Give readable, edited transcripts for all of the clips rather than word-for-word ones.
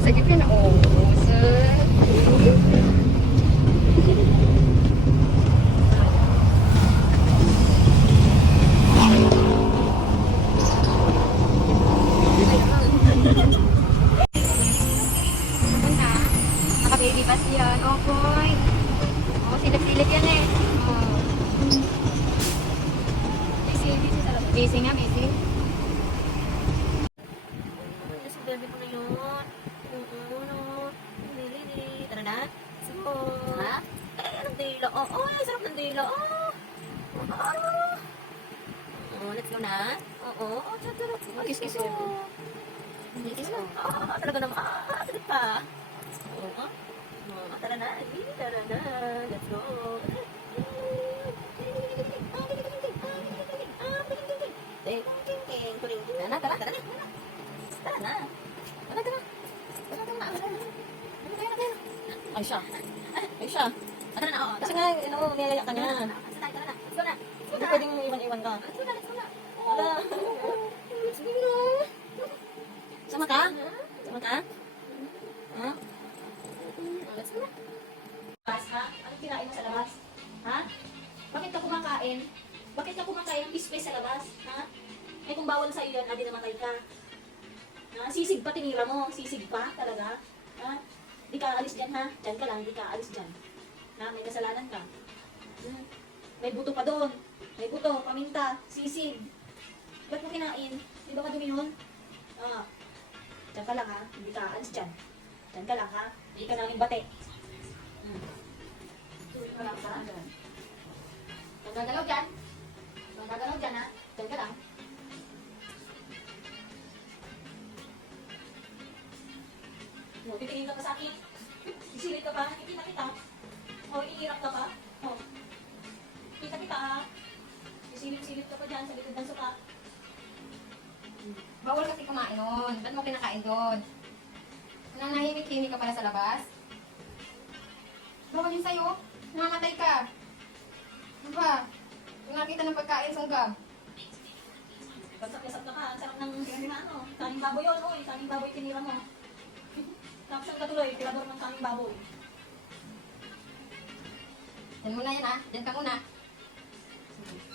Ay, sagip yan. Oh, roses. Punta. Naka-baby pass yan. Oh, boy. Oh, silip-silip yan eh. Oh. Busy sa labas. Busy nga, busy. Yes, baby ko na yun. Oo. Lili. Tara na. So, ha? Ay, anong dila? Oh, ay, sarap ng dila. Let's go na. Sarap. Kiss-kiss ko. yun. Kiss mo. Talaga naman. Sarap pa. Oo. Tara na. Tara na. Let's go. Tara na. Ay siya. Tara na. Kasi nga, niyaya ka na. Let's go na. Hindi pwedeng iwan-iwan ka. Wala. Sige na. Sama ka? Ha? Let's go na. Ha? Anong kinain mo sa labas? Ha? Bakit ka kumakain? Bakit ka kumakain ng bispe sa labas? Ha? Eh kung bawal sa'yo yan, adi namatay ka. Ha? Sisig pa tinira mo. Sisig pa talaga. Ha? Di ka alis dyan ha? Dyan ka lang, di ka alis dyan. Ha? May kasalanan ka. May buto pa doon. May buto, paminta, sisig. Ba't mo kinain? Di ba madumi yun? Dyan ka lang ha? Hindi ka alis dyan. Dyan ka lang ha? Hindi ka namin bate. Tuloy ka lang ha? Huwag gagalaw dyan. Huwag gagalaw dyan ha? Dyan ka lang. Titingin ka pa sa akin. Isilit ka pa. Nakikita kita. Iirap ka pa. Kita ha. Isilip-silip ka pa dyan sa likod ng sopa. Bawal kasi kumain nun. Ba't mo kinakain doon? Nanahimik-himik ka pala sa labas? Bawal yun sa'yo. Namamatay ka. Ano ba? Kung nakita ng pagkain, sunggab. Basap-basap ka ka. Ang sarap ng kaning baboy yun. Kaning baboy tinira mo. Tapos ang katuloy, tirador ng kaning baboy. Diyan muna yan ha. Diyan ka muna.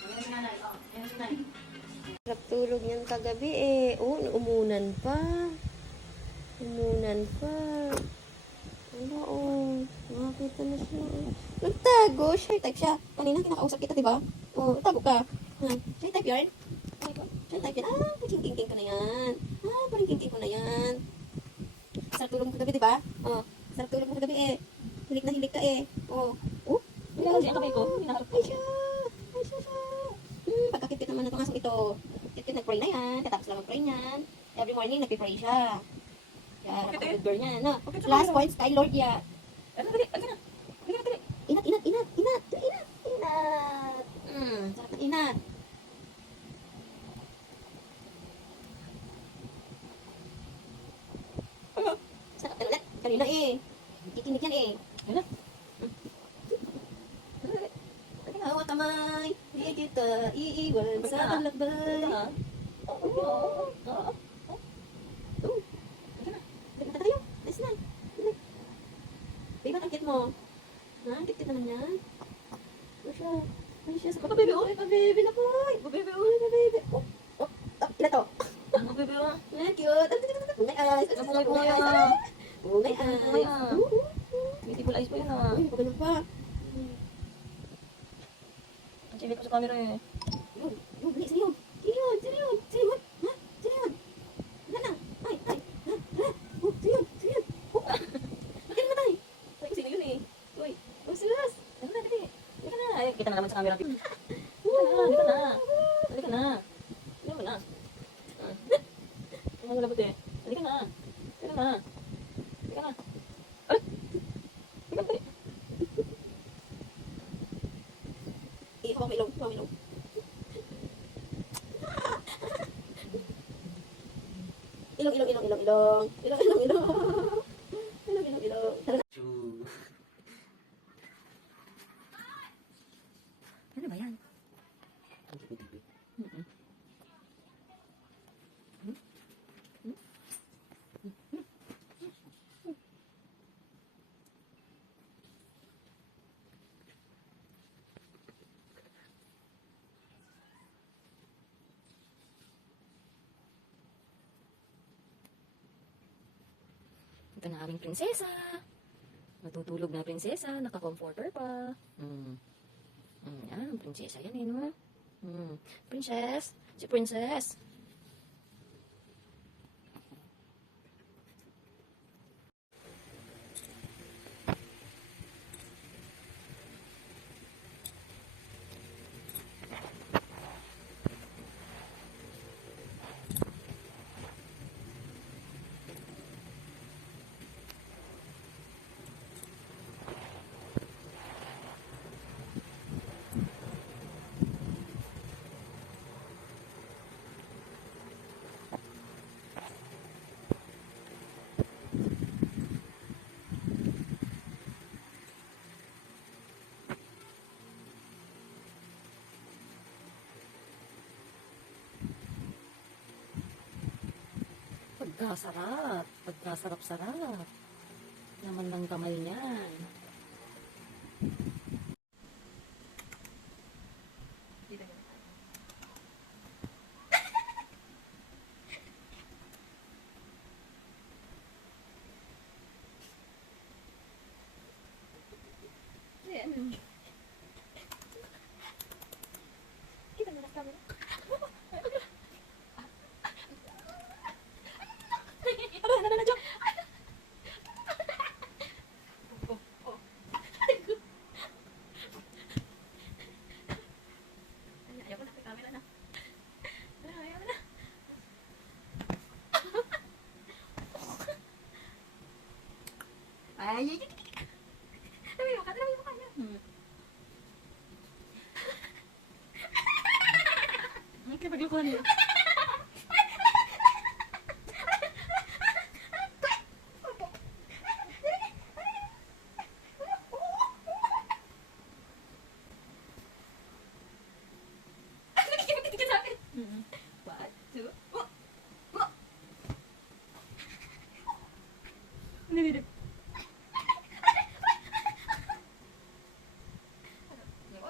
Yan si nanay. Yan si nanay. Sarap tulog niyan kagabi eh. Oh, umunan pa. Ano nakakita na siya. Nagtago. Shy type siya. Kanina kinakausap kita, diba? Oh, tago ka. Shy type yan. Shy type yan. Paring-king-king ko na yan. Paring-king-king ko na yan. Sarap tulog mo kagabi, diba? Sarap tulog mo kagabi eh. Hilik na hilik ka eh. Kasi ang kamay ko, hinaharap ko. Ay siya. Pagkakipit naman ng pangasok ito. Kipit nag-pray na yan. Katapos lang mag-pray niyan. Every morning nag-pray siya. Kaya napaka-good girl niya. No? Last point, Sky Lord ya. Dali. Inat. Sarap ng inat. Sarap ng inat. Kanina eh. Kikinig yan eh. Ano? Hawak kamay. Di kita iiwan sa talakbay. Dali na tayo. Nice na. Babe, ba't ang cute mo? Ang cute naman yan. Ay siya. Pababy, pababy na po. Pababy. Ilan to? Ang bebe mo. Cute. Bungay eyes. Bungay eyes. Beautiful eyes pa yun Uy, pagano pa. Ang chili ko sa camera eh. Sino yun? Ha? Sino yun? Wala na. Ay. Sino yun? Bakit namatay? Sabi ko sino yun eh. Uy, silas. Ano na, dali. Dali ka na. Ay, kita na naman sa camera. Dali ka na. Dali mo na. Ang mga labot eh. Dali ka na. Ay! Dali. Hawak mo ilong. Ilong. Tara na. Ano ba yan? ka na aming prinsesa. Natutulog na prinsesa, naka-comforter pa. Yan, prinsesa yan eh, no? Princess, si princess. Pagkasarap, pagkasarap-sarap. Naman ng kamay niyan. Kita mo na sa camera. Ayaw ko na, may camera na. Ayaw na. Ay, dami mo ka niya. Okay, paglukuhan mo. Nakikipagtitigil sa akin. 1, 2,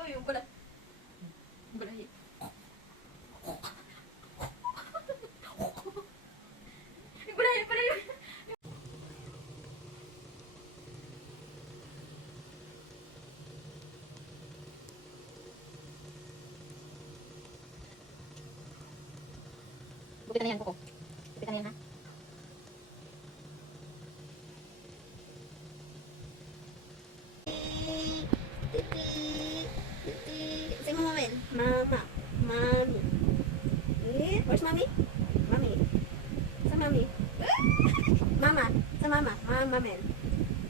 yung bulat. Bulahi. Yung bulahi, bulahi. Bukitan na yan, Coco. Bukitan na yan, ha? Say mama, men. Mama. Mommy. Eh, where's mommy? Mommy. Sa mommy. Mama. Sa mama. Mama, men.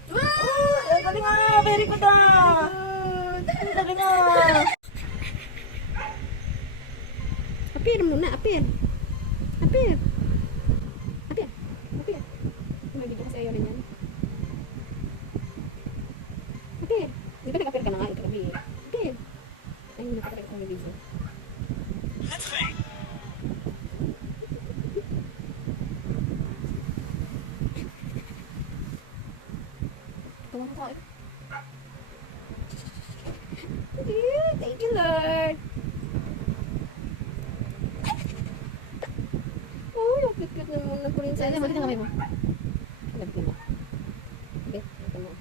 Wow! Ang galing nga! Very good ah! Ang galing nga! Apir muna, apir. Apir. Apir. Apir. Mabigyan kasi ayaw rin yan. Apir. Di ba nag-apir ka na nga? Ito kami. Apir. Ay, nakatagal kong video. Tuwa ko. Thank you, Lord. Oh, yung cute-cute naman ng prinsesa. Sige, magkita kamay mo. Lagyan mo. Okay, ito mo.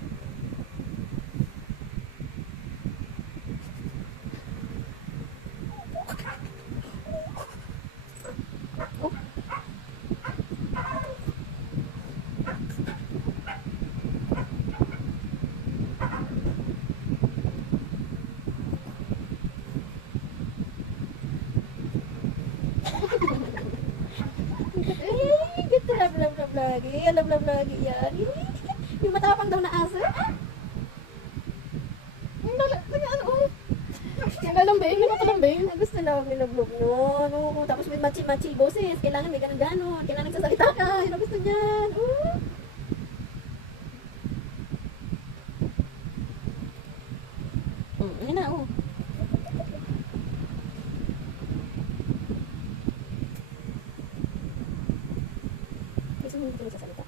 Eh, ganda love lagi. Love lagi yan. Yung matapang daw na aso. Yung lalambing, yung makalambing. Gusto lang may love no. Ano, tapos may machi-machi boses. Kailangan may ganon-ganon. Kailangan nagsasalita ka. Yun ang gusto niyan. Ayun na, oh. Gusto mo hindi nagsasalita.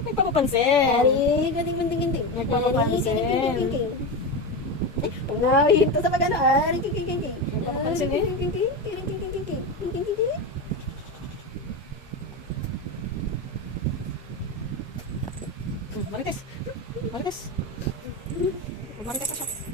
Nagpapapansin. Ari, galing-galing-galing. Nagpapapansin. Galing-galing-galing. Ay, unahin to sa pag-ano. Ari, galing-galing-galing. Nagpapapansin eh. Galing-galing-galing. Marites. Marites. Marites na siya.